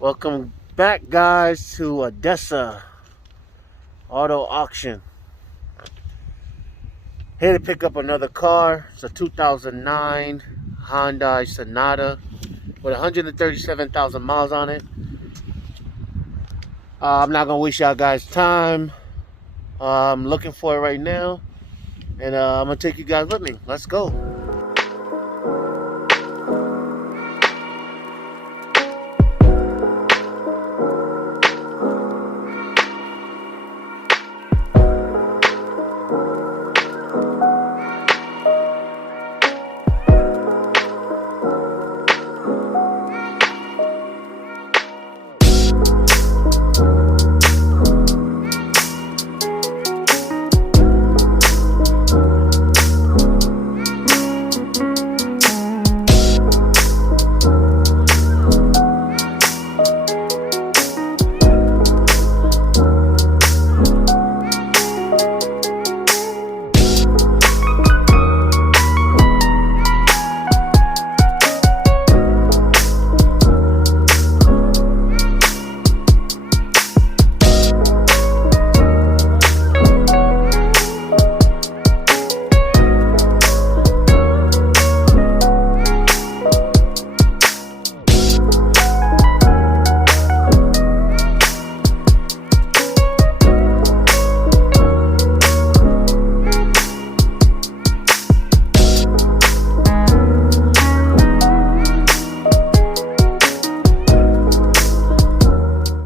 Welcome back, guys, to Odessa Auto Auction. Here to pick up another car. It's a 2009 Hyundai Sonata with 137,000 miles on it. I'm not gonna waste y'all guys' time. I'm looking for it right now, and I'm gonna take you guys with me. Let's go.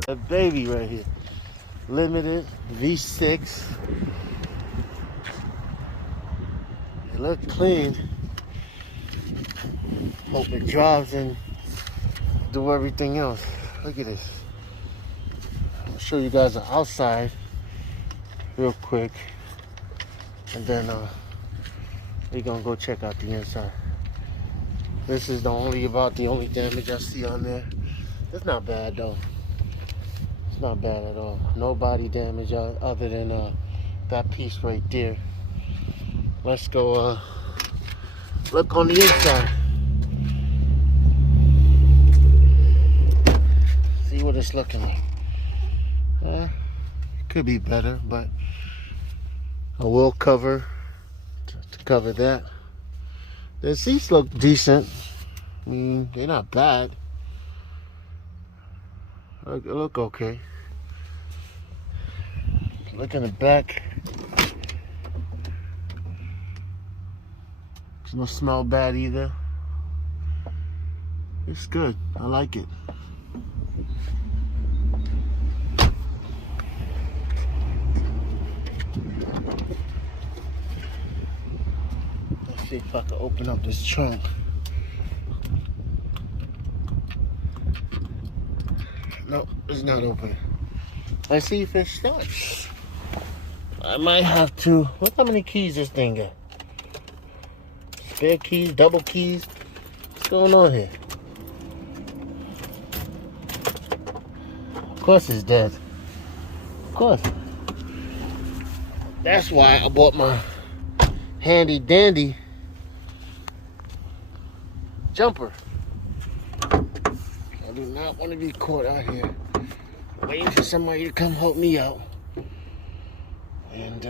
A baby right here, limited V6. It look clean. Hope it drives and do everything else. Look at this. I'll show you guys the outside real quick, and then we're gonna go check out the inside. This is the only damage I see on there. It's not bad though. It's not bad at all. No body damage other than that piece right there. Let's go look on the inside. See what it's looking like. Could be better, but a wheel cover to cover that. The seats look decent. I mean, they're not bad. Look okay. Look in the back. It don't smell bad either. It's good. I like it. Let's see if I can open up this trunk. No, it's not open. Let's see if it starts. I might have to. Look how many keys this thing got. Spare keys, double keys. What's going on here? Of course it's dead. Of course. That's why I bought my handy dandy jumper. I do not want to be caught out here waiting for somebody to come help me out and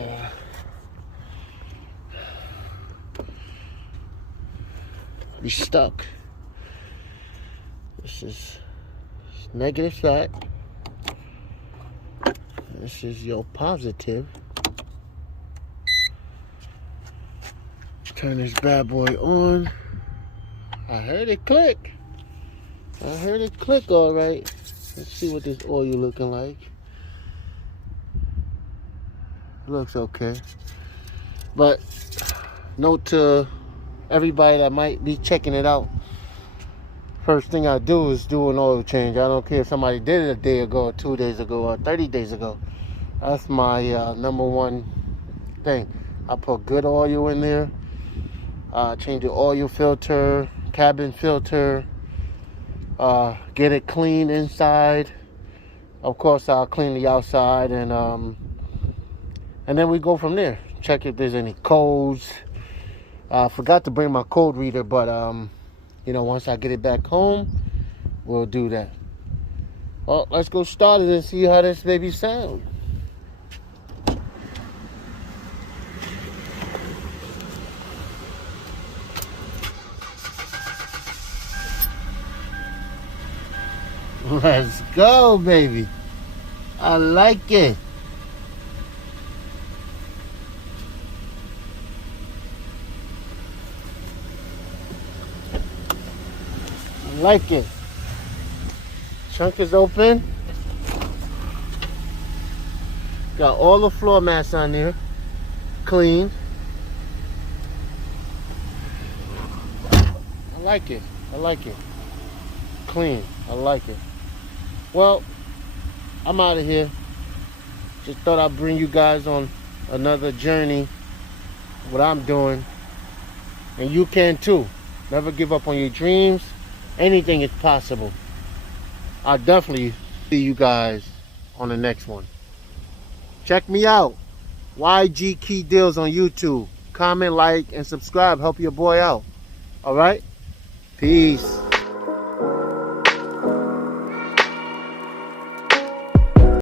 be stuck. This is negative side. This is your positive. Turn this bad boy on. I heard it click. I heard it click all right. Let's see what this oil looking like. Looks okay. But note to everybody that might be checking it out. First thing I do is do an oil change. I don't care if somebody did it a day ago or 2 days ago or 30 days ago. That's my number one thing. I put good oil in there. Change the oil filter, cabin filter. Get it clean inside. Of course, I'll clean the outside, and then we go from there. Check if there's any codes. I forgot to bring my code reader, but you know, once I get it back home, we'll do that. Well, let's go start it and see how this baby sounds. Let's go, baby. I like it. I like it. Trunk is open. Got all the floor mats on there. Clean. I like it. I like it. Clean. I like it. Well, I'm out of here. Just thought I'd bring you guys on another journey, what I'm doing. And you can too. Never give up on your dreams. Anything is possible. I'll definitely see you guys on the next one. Check me out. YG Key Deals on YouTube. Comment, like, and subscribe. Help your boy out. Alright? Peace.